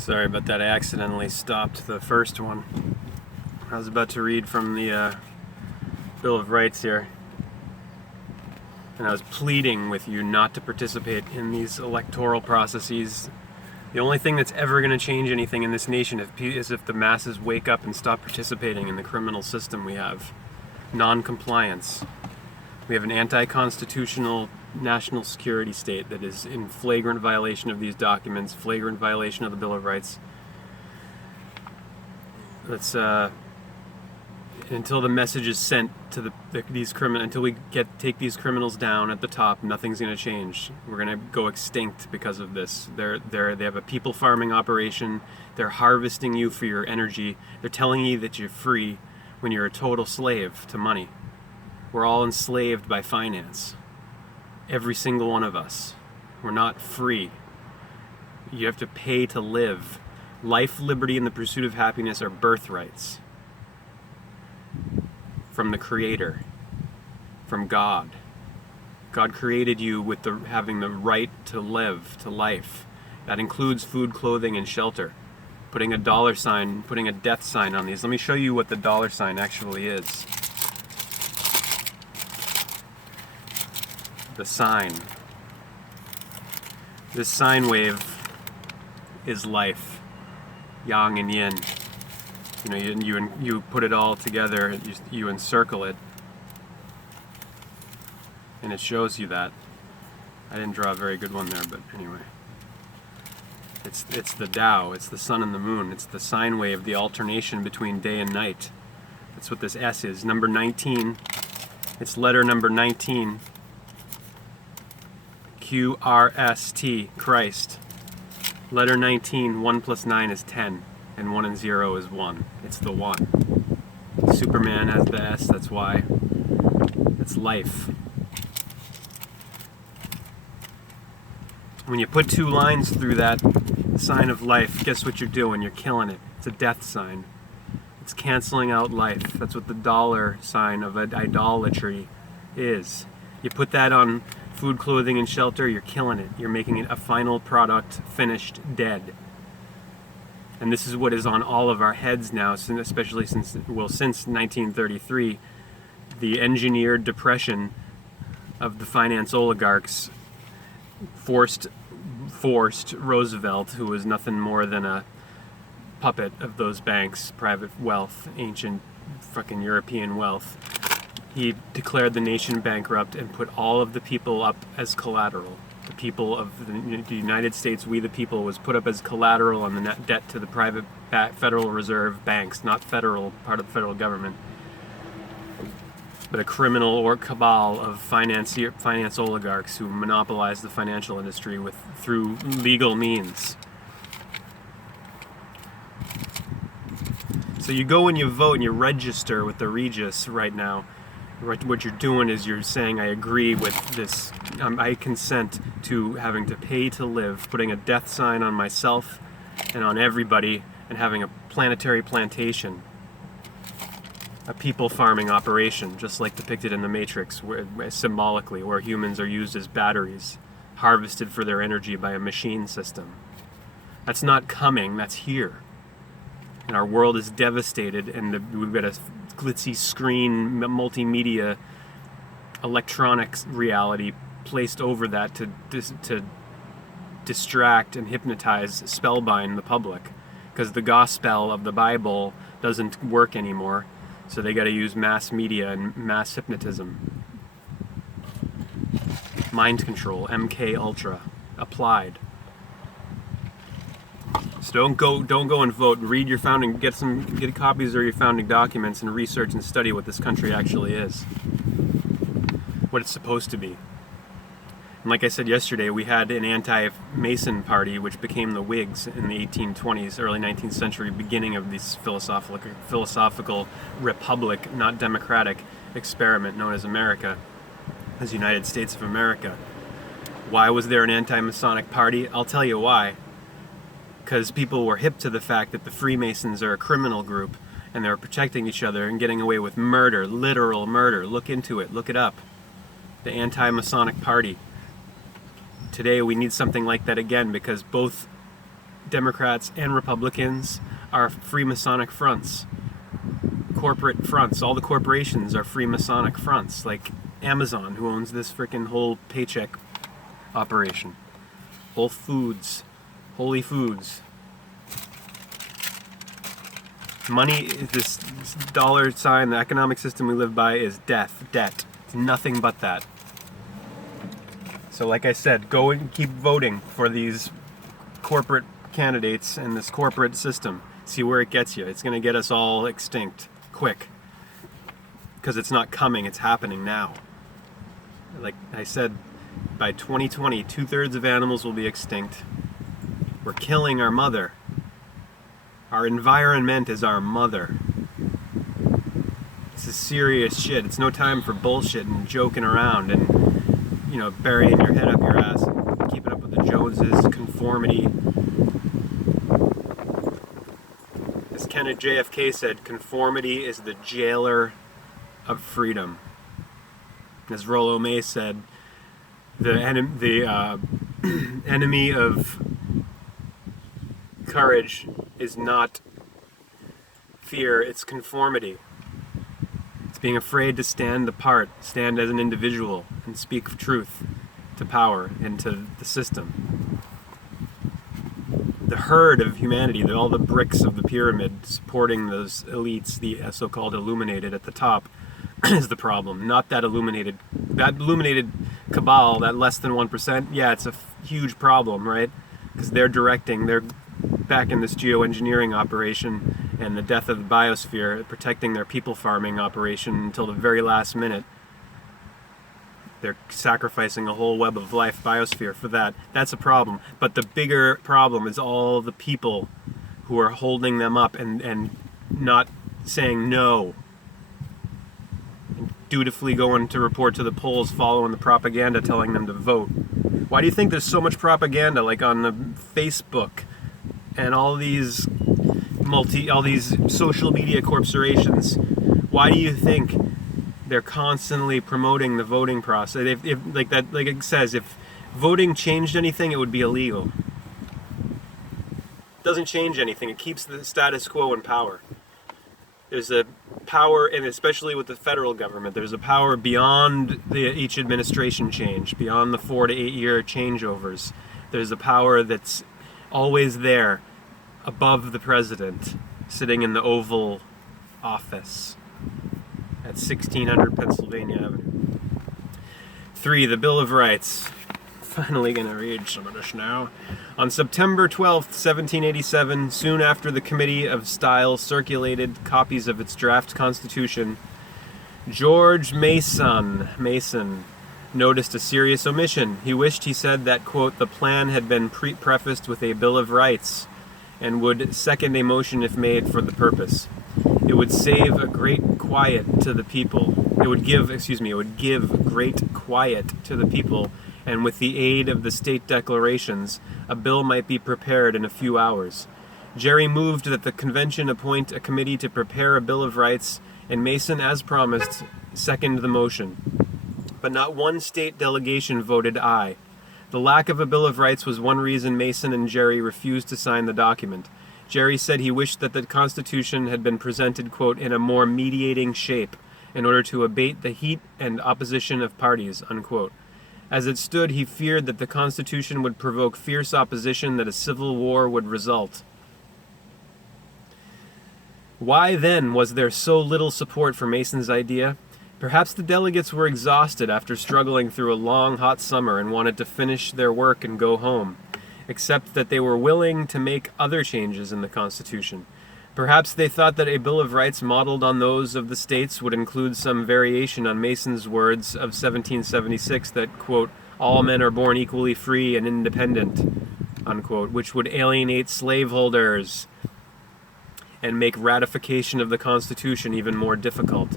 Sorry about that, I accidentally stopped the first one. I was about to read from the Bill of Rights here. And I was pleading with you not to participate in these electoral processes. The only thing that's ever going to change anything in this nation is if the masses wake up and stop participating in the criminal system we have. Non-compliance. We have an anti-constitutional national security state that is in flagrant violation of these documents, flagrant violation of the Bill of Rights. Let's until the message is sent to these criminals, until we take these criminals down at the top, nothing's going to change. We're going to go extinct because of this. They have a people farming operation. They're harvesting you for your energy. They're telling you that you're free when you're a total slave to money. We're all enslaved by finance. Every single one of us. We're not free. You have to pay to live. Life, liberty, and the pursuit of happiness are birthrights from the Creator, from God. God created you with having the right to live, to life. That includes food, clothing, and shelter. Putting a dollar sign, putting a death sign on these. Let me show you what the dollar sign actually is. The sign. This sine wave is life, yang and yin. You know, you put it all together. You encircle it, and it shows you that. I didn't draw a very good one there, but anyway, it's the Tao. It's the sun and the moon. It's the sine wave, the alternation between day and night. That's what this S is. Number 19. It's letter number 19. Q-R-S-T, Christ. Letter 19, 1 plus 9 is 10, and 1 and 0 is 1. It's the 1. Superman has the S, that's why. It's life. When you put two lines through that sign of life, guess what you're doing? You're killing it. It's a death sign. It's canceling out life. That's what the dollar sign of idolatry is. You put that on food, clothing, and shelter, you're killing it. You're making it a final product, finished, dead. And this is what is on all of our heads now, especially since 1933, the engineered depression of the finance oligarchs forced Roosevelt, who was nothing more than a puppet of those banks, private wealth, ancient fucking European wealth. He declared the nation bankrupt and put all of the people up as collateral. The people of the United States, we the people, was put up as collateral on the net debt to the private Federal Reserve banks, not part of the federal government, but a criminal or cabal of finance oligarchs who monopolized the financial industry through legal means. So you go and you vote and you register with the Regis right now. What you're doing is you're saying, I agree with this, I consent to having to pay to live, putting a death sign on myself and on everybody, and having a planetary plantation, a people farming operation, just like depicted in the Matrix, symbolically, where humans are used as batteries, harvested for their energy by a machine system. That's not coming, that's here. And our world is devastated, and we've got a glitzy screen, multimedia, electronics reality placed over that to distract and hypnotize, spellbind the public, because the gospel of the Bible doesn't work anymore, so they got to use mass media and mass hypnotism. Mind control, MK Ultra, applied. So don't go and vote. Read your founding, get copies of your founding documents, and research and study what this country actually is, what it's supposed to be. And like I said yesterday, we had an anti-Mason party which became the Whigs in the 1820s, early 19th century, beginning of this philosophical republic, not democratic, experiment known as America, as United States of America. Why was there an anti-Masonic party? I'll tell you why. Because people were hip to the fact that the Freemasons are a criminal group and they're protecting each other and getting away with murder, literal murder. Look into it, look it up. The anti-Masonic party. Today we need something like that again, because both Democrats and Republicans are Freemasonic fronts. Corporate fronts. All the corporations are Freemasonic fronts, like Amazon, who owns this freaking whole paycheck operation. Whole Foods. Holy Foods. Money, this dollar sign, the economic system we live by is debt. It's nothing but that. So like I said, go and keep voting for these corporate candidates and this corporate system. See where it gets you. It's going to get us all extinct quick. Because it's not coming, it's happening now. Like I said, by 2020, 2/3 of animals will be extinct. We're killing our mother. Our environment is our mother. This is serious shit. It's no time for bullshit and joking around and, burying your head up your ass and keeping up with the Joneses, conformity. As Kenneth JFK said, conformity is the jailer of freedom. As Rollo May said, the enemy of courage is not fear, it's conformity. It's being afraid to stand apart, stand as an individual, and speak truth to power and to the system. The herd of humanity, all the bricks of the pyramid supporting those elites, the so-called illuminated at the top, is the problem. Not that illuminated cabal, that less than 1%. Yeah, it's a huge problem, right? Because they're back in this geoengineering operation and the death of the biosphere, protecting their people farming operation until the very last minute. They're sacrificing a whole web of life biosphere for that. That's a problem. But the bigger problem is all the people who are holding them up and not saying no. And dutifully going to report to the polls, following the propaganda telling them to vote. Why do you think there's so much propaganda, like on the Facebook and all these social media corporations? Why do you think they're constantly promoting the voting process? If like it says, if voting changed anything, it would be illegal. It doesn't change anything. It keeps the status quo in power. There's a power, and especially with the federal government, there's a power beyond each administration change, beyond the 4 to 8 year changeovers. There's a power that's always there, above the president, sitting in the Oval Office at 1600 Pennsylvania Avenue. 3. The Bill of Rights. Finally going to read some of this now. On September 12th, 1787, soon after the Committee of Style circulated copies of its draft constitution, George Mason noticed a serious omission. He wished, he said, that, quote, the plan had been prefaced with a Bill of Rights and would second a motion if made for the purpose. It would save a great quiet to the people. It would give great quiet to the people, and with the aid of the state declarations, a bill might be prepared in a few hours. Jerry moved that the convention appoint a committee to prepare a Bill of Rights, and Mason, as promised, seconded the motion. But not one state delegation voted aye. The lack of a Bill of Rights was one reason Mason and Jerry refused to sign the document. Jerry said he wished that the Constitution had been presented, quote, in a more mediating shape, in order to abate the heat and opposition of parties, unquote. As it stood, he feared that the Constitution would provoke fierce opposition, that a civil war would result. Why, then, was there so little support for Mason's idea? Perhaps the delegates were exhausted after struggling through a long, hot summer and wanted to finish their work and go home, except that they were willing to make other changes in the Constitution. Perhaps they thought that a Bill of Rights modeled on those of the states would include some variation on Mason's words of 1776 that, quote, all men are born equally free and independent, unquote, which would alienate slaveholders and make ratification of the Constitution even more difficult.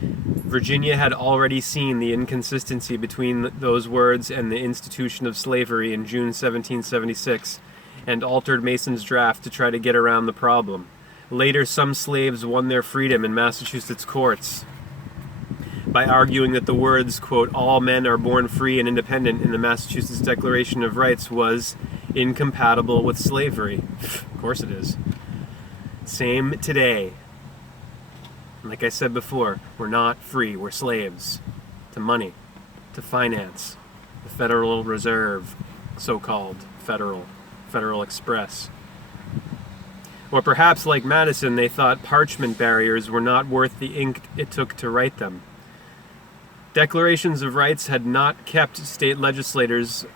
Virginia had already seen the inconsistency between those words and the institution of slavery in June 1776, and altered Mason's draft to try to get around the problem. Later, some slaves won their freedom in Massachusetts courts by arguing that the words, quote, all men are born free and independent in the Massachusetts Declaration of Rights was incompatible with slavery. Of course it is. Same today. Like I said before, we're not free. We're slaves to money, to finance, the Federal Reserve, so-called Federal Express. Or perhaps, like Madison, they thought parchment barriers were not worth the ink it took to write them. Declarations of rights had not kept state legislatures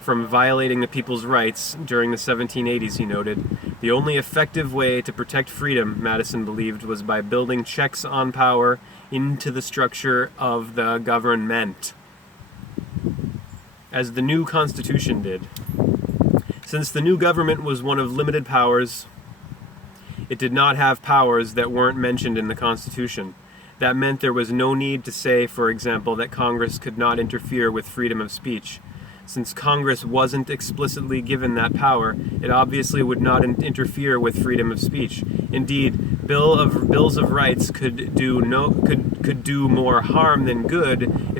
from violating the people's rights during the 1780s, he noted. The only effective way to protect freedom, Madison believed, was by building checks on power into the structure of the government, as the new Constitution did. Since the new government was one of limited powers, it did not have powers that weren't mentioned in the Constitution. That meant there was no need to say, for example, that Congress could not interfere with freedom of speech. Since Congress wasn't explicitly given that power, it obviously would not interfere with freedom of speech. Indeed, bills of rights could do more harm than good if